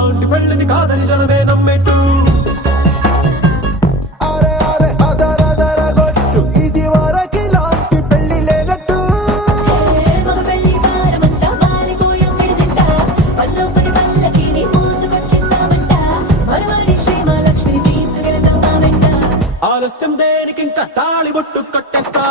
ఇట్టాంటి పెళ్ళిది కాదని జనమే నమ్మేట్టు ఆలస్యం దేనికి ఇంకా తాళి బొట్టు కట్టేస్తా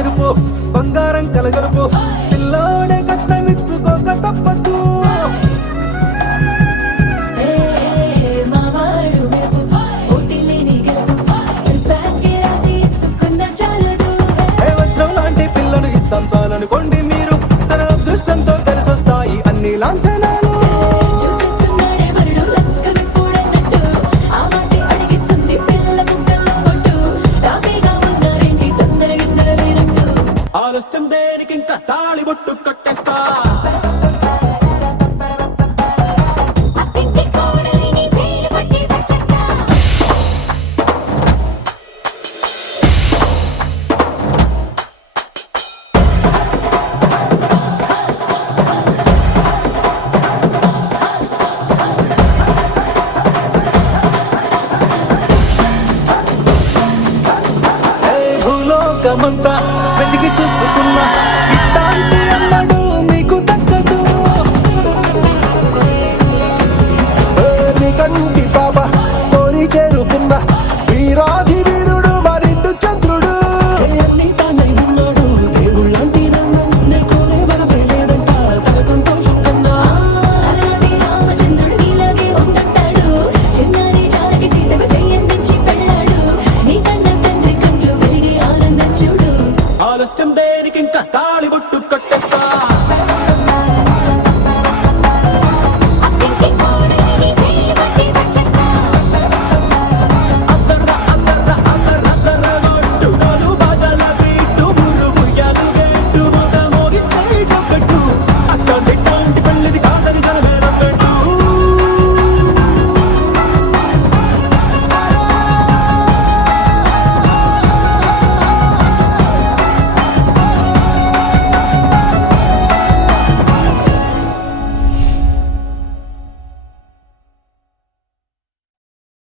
ఎరుపు బంగారం కలగలుపు పిల్లోడే కట్నమిచ్చుకోక తప్పదు వజ్రం లాంటి పిల్లను ఇస్తాం చాలనుకోండి మీరు తన అదృష్టంతో కలిసి వస్తాయి అన్ని లాంఛనాలు ఆలస్యం దేనికి ఇంకా తాళి బొట్టు కట్టేస్తా భూలోకమంతా వెతికి చూస్తున్నా ఇట్టాంటి అమ్మడు మీకు దక్కదు నీకంటి